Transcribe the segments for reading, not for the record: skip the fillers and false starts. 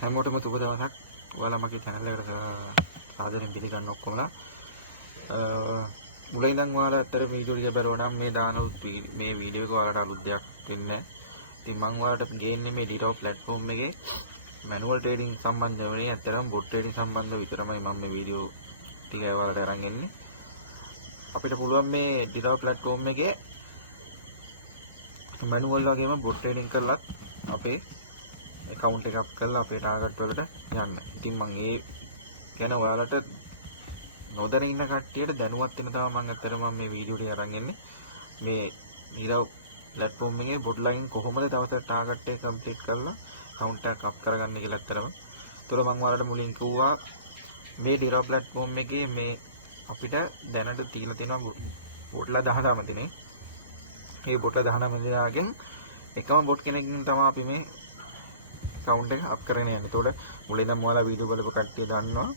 හැමෝටම සුබ දවසක්. ඔයාලා මගේ channel එකට සාදරයෙන් පිළිගන්න ඔක්කොමලා. මුලින් ඉඳන් ඔයාලා ඇත්තට වීඩියෝ ටික බලනවා නම් මේ දාන මේ වීඩියෝ එක ඔයාලට අලුත් දෙයක් වෙන්නේ නැහැ. ඉතින් මම ඔයාලට ගේන්නේ මේ ඩීටෝ platform එකේ manual trading සම්බන්ධව නෙවෙයි, ඇත්තටම bot trading සම්බන්ධව විතරමයි මම මේ වීඩියෝ ටික ඔයාලට අරන් එන්නේ. අපිට පුළුවන් මේ ඩීටෝ platform එකේ manual වගේම bot trading කරලත් අපේ account එකක් කරලා අපේ target වලට යන්න. ඉතින් මම ඒ ගැන ඔයාලට නොදැන ඉන්න කට්ටියට දැනුවත් වෙන තමයි මම අතරම මේ වීඩියෝ ටික අරන් එන්නේ. මේ ඊරව platform එකේ bot line කොහොමද දවසට target එක complete කරලා account එක up කරගන්න කියලා අතරම. ඒතර මම ඔයාලට මුලින් කිව්වා මේ ඊරව platform එකේ මේ අපිට දැනට තියෙන බොට්ලා 19 දිනේ. මේ බොට්ලා 19 දිනාගෙන් එකම බොට් කෙනෙක්ගෙන් තමයි අපි මේ account එක up කරගෙන යන්නේ. ඒතකොට මුලින් නම් ඔයාලා වීඩියෝ බලපු කට්ටිය දන්නවා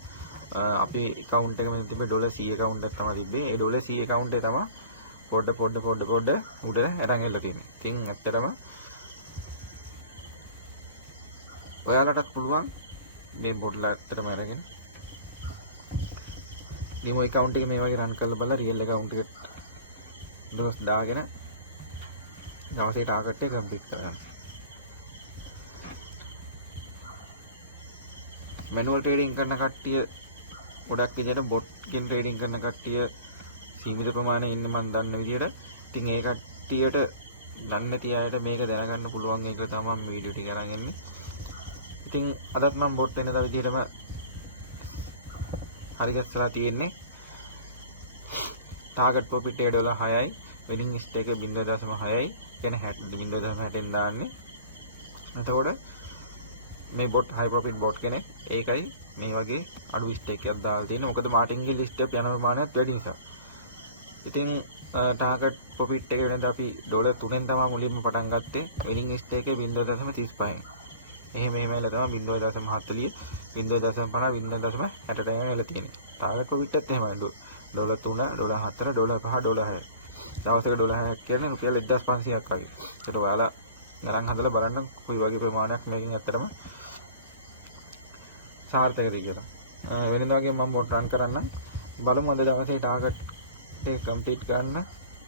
අපි account එක මෙතන තිබ්බේ $C account එකක් තමයි තිබ්බේ. ඒ $C account එක තමයි පොඩ උඩට අරන් එල්ල තියෙන්නේ. ඉතින් ඇත්තටම ඔයාලටත් පුළුවන් මේ බොට්ලා ඇත්තටම අරගෙන demo account එක මේ වගේ run කරලා බලලා real account එකට දොස් දාගෙන දවසේ target එක complete කරගන්න. manual trading කරන කට්ටිය ගොඩක් විදියට bot ගෙන් trading කරන කට්ටිය සීමිත ප්‍රමාණයක් ඉන්න මම දන්න විදියට. ඉතින් ඒ කට්ටියට දන්නේ නැති අයට මේක දැනගන්න පුළුවන් එක තමයි මම වීඩියෝ ටික අරන් එන්නේ. ඉතින් අදත් මම bot වෙන දා විදියටම හරි ගස්සලා තියෙන්නේ. target profit $6යි, winning stake 0.6යි, කියන්නේ 0.60ෙන් දාන්නේ. එතකොට මේ bot high profit bot කෙනෙක් ඒකයි මේ වගේ අඩු stake එකක් දාලා තියෙන්නේ. මොකද මාටින්ගේ list එක යන ප්‍රමාණයත් වැඩි නිසා. ඉතින් target profit එක වෙනද අපි $3ෙන් තමයි මුලින්ම පටන් ගත්තේ. winning stake 0.35යි. එහෙම එලා තමයි 0.40, 0.50, 0.60 වෙලා තියෙන්නේ. target profit එකත් එහෙමයි. $3, $4, $5, $6. දවසක $6ක් කියන්නේ රුපියල් 1500ක් වගේ. ඒකට ඔයාලා නරන් හදලා බලන්න කොයි වගේ ප්‍රමාණයක් මේකෙන් ඇත්තටම සාර්ථකද කියලා. වෙනදා වගේ මම බොට් රන් කරන්නම්. බලමු අද දවසේ ටාගට් එක කම්ප්ලීට් කරන්න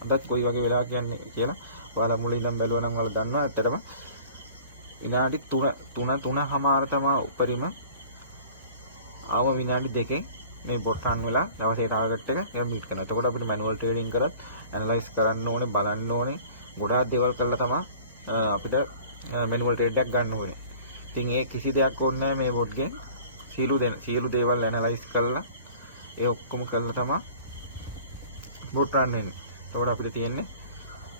අදත් කොයි වගේ වෙලා කියන්නේ කියලා. ඔයාලා මුලින් ඉඳන් බැලුවා නම් ඔයාලා දන්නවා ඇත්තටම විනාඩි 3:00මාර තමයි උපරිම ආව විනාඩි 2කින් මේ බොට් රන් වෙලා දවසේ ටාගට් එක කම්ප්ලීට් කරනවා. එතකොට අපිට මැනුවල් ට්‍රේඩින් කරත් ඇනලයිස් කරන්න ඕනේ, බලන්න ඕනේ. ගොඩාක් දේවල් කරලා තමයි අපිට මැනුවල් ට්‍රේඩ් එකක් ගන්න ඕනේ. ඉතින් ඒ කිසි දෙයක් ඕනේ නැහැ මේ බොට් ගෙන්. සියලු දේවල් ඇනලයිස් කරලා ඒ ඔක්කොම කරලා තමයි බොට් රන් වෙන්නේ. එතකොට අපිට තියෙන්නේ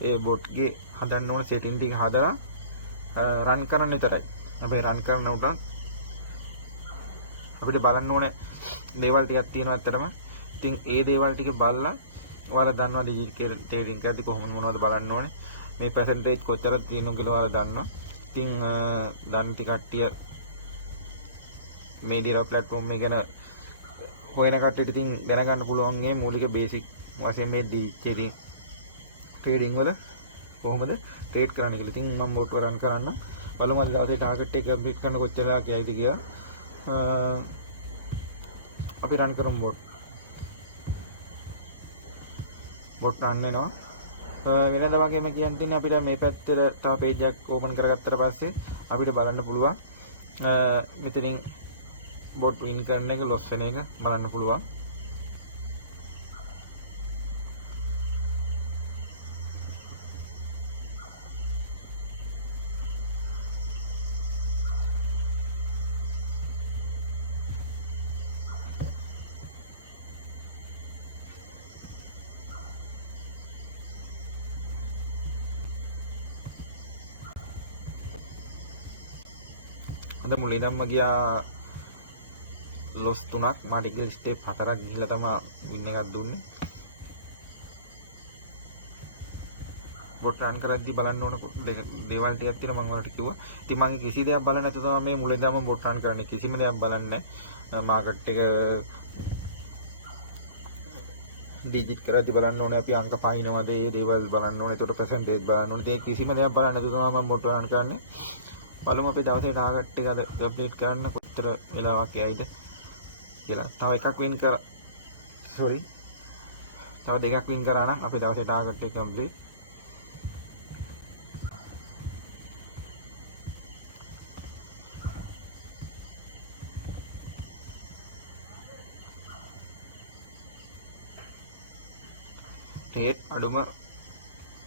ඒ බොට් ගේ හදන්න ඕන සෙටින් ටික හදලා රන් කරන්න විතරයි. අපි රන් කරන උඩ අපිට බලන්න ඕනේ දේවල් ටිකක් තියෙනවා ඇත්තටම. ඉතින් ඒ දේවල් ටික බලලා ඔයාලා දන්නවා ඩිජිටල් ට්‍රේඩින් කරද්දි කොහොමද මොනවද බලන්න ඕනේ. මේ percentage කොච්චරද තියෙනවද කියලා ඔයාලා දන්නවා. ඉතින් දන්න කට්ටිය මේ ඩීරෝ platform එක ගැන හොයන කට්ටියට ඉතින් දැනගන්න පුළුවන් මේ මූලික බේසික් වශයෙන් මේ ඩිජිටල් ට්‍රේඩින් වල කොහොමද ට්‍රේඩ් කරන්න කියලා. ඉතින් මම බොට් රන් කරන්න බලමු අද දවසේ ටාගට් එක කම්ප්ලීට් කරන්න කොච්චර කියයිද කියලා. අපි රන් කරමු බොට් රන් වෙනවා. වෙනදා වගේම කියන්න තියෙන්නේ අපිට මේ පැත්තට තව page එකක් open කරගත්තට පස්සේ අපිට බලන්න පුළුවන් මෙතනින් bot win කරන එක loss වෙන එක බලන්න පුළුවන්. අද මුලින්ම ගියා loss 3ක් මාටිකල් ස්ටෙප් 4ක් ගිහිල්ලා තමයි win එකක් දුන්නේ. බොට් රන් කරද්දි බලන්න ඕන දේවල් ටිකක් තියෙනවා මම ඔයාලට කිව්වා. ඉතින් මම කිසි දෙයක් බලන්නේ නැතුව තමයි මේ මුලින්ම බොට් රන් කරන්නේ. කිසිම දෙයක් බලන්නේ නැහැ. මාකට් එක ඩිජිට් කරද්දි බලන්න ඕනේ අපි අංක පහිනවද ඒ දේවල් බලන්න ඕනේ. ඒකට percentage බලන්න ඕනේ. ඒ කිසිම දෙයක් බලන්නේ නැතුව තමයි මම බොට් රන් කරන්නේ. බලමු අපි දවසේ ටාගට් එක අද කම්ප්ලීට් කරන්න කොච්චර වෙලාවක් යයිද කියලා. තව එකක් වින් කර sorry. තව දෙකක් වින් කරා නම් අපි දවසේ ටාගට් එක කම්ප්ලීට්. රේට් අඩුම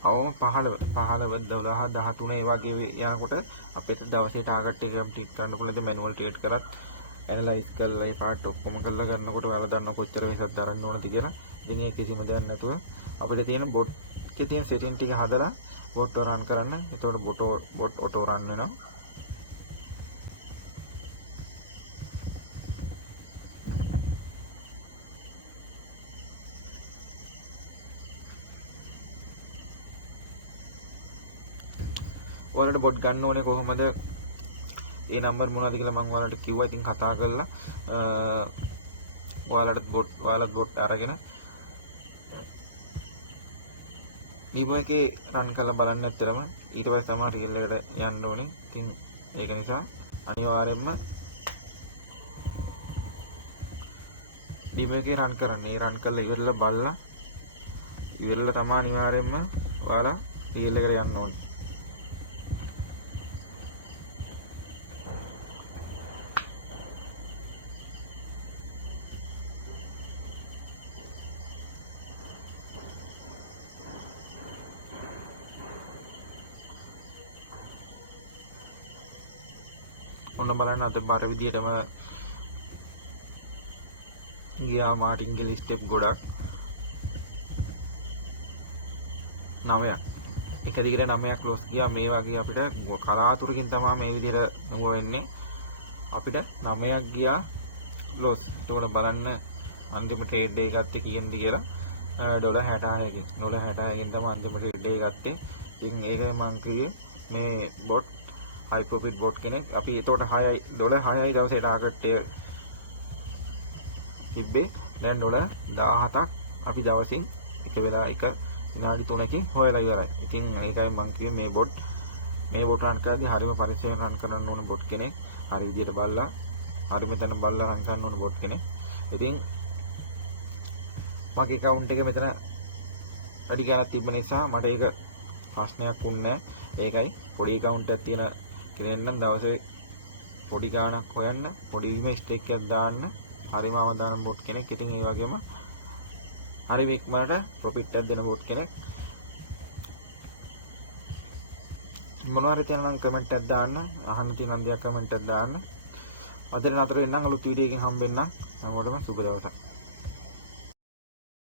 අවම 15 12 13 ඒ වගේ යනකොට අපිට දවසේ ටාගට් එක කම්ප්ලීට් කරන්න පුළුවන්. ඉතින් මැනුවල් ට්‍රේඩ් කරත් ඇනලයිස් කරලා ඒ පාර්ට් ඔක්කොම කරලා ගන්නකොට ඔයාලා දන්න කොච්චර වෙසක් දරන්න ඕනද කියලා. ඉතින් ඒ කිසිම දෙයක් නැතුව අපිට තියෙන බොට් එකේ තියෙන සෙටින් ටික හදලා බොට් රන් කරන්න. එතකොට බොට් ඔටෝ රන් වෙනවා. ඔයාලට බොට් ගන්න ඕනේ කොහොමද? ඒ නම්බර් මොනවද කියලා මම ඔයාලට කිව්වා. ඉතින් කතා කරලා ඔයාලත් බොට් අරගෙන ඩීමෝ එකේ රන් කරලා බලන්න ඇත්තරම ඊට පස්සේ තමයි රීල් එකට යන්න ඕනේ. ඉතින් ඒක නිසා අනිවාර්යයෙන්ම ඩීමෝ එකේ රන් කරන්න. ඒ රන් කරලා ඉවරලා බලලා තමයි අනිවාර්යයෙන්ම ඔයාලා රීල් එකට යන්න ඕනේ. ඔන්න බලන්න අද බර විදියටම ගියා මාටින්ගේ ස්ටෙප් ගොඩක් 9ක් එක දිගට 9ක් ලොස් ගියා. මේ වගේ අපිට කලාතුරකින් තමයි මේ විදියට නුඹ වෙන්නේ. අපිට 9ක් ගියා ලොස්. ඒකට බලන්න අන්තිම ට්‍රේඩ් එක ගත්තේ කීයෙන්ද කියලා ඩොලර් 66කින්. ඩොලර් 66කින් තමයි අන්තිම ට්‍රේඩ් එක ගත්තේ. ඉතින් ඒකයි මම කිව්වේ මේ බොට් high profit bot කෙනෙක්. අපි එතකොට 6යි ඩොලර් 6යි දවසේ ටාගට් එක තිබ්බේ. දැන් ඩොලර් 17ක් අපි දවසින් එක වෙලා එක විනාඩි 3කින් හොයලා ඉවරයි. ඉතින් ඒකයි මම කිව්වේ මේ බොට් රන් කරද්දී හරිම පරිස්සමෙන් රන් කරන්න ඕන බොට් කෙනෙක්. හරි විදියට බලලා හරි මෙතන බලලා රන් කරන්න ඕන බොට් කෙනෙක්. ඉතින් මගේ account එක මෙතන වැඩි ගාණක් තිබ්බ නිසා මට ඒක ප්‍රශ්නයක් වුණේ නැහැ. ඒකයි පොඩි account එකක් තියෙන කෙනෙක් නම් දවසේ පොඩි ගාණක් හොයන්න පොඩි ස්ටේක් එකක් දාන්න හරිම අවදානම් බොට් කෙනෙක්. ඉතින් ඒ වගේම හරි ඉක්මනට ප්‍රොෆිට් එකක් දෙන බොට් කෙනෙක්. මොනවා හරි තියෙනවා නම් කමෙන්ට් එකක් දාන්න. අහන්න තියෙන දේක් කමෙන්ට් එකක් දාන්න. අදට නතර වෙන්නම්. අලුත් වීඩියෝ එකකින් හම්බෙන්නම්. හැමෝටම සුබ දවසක්.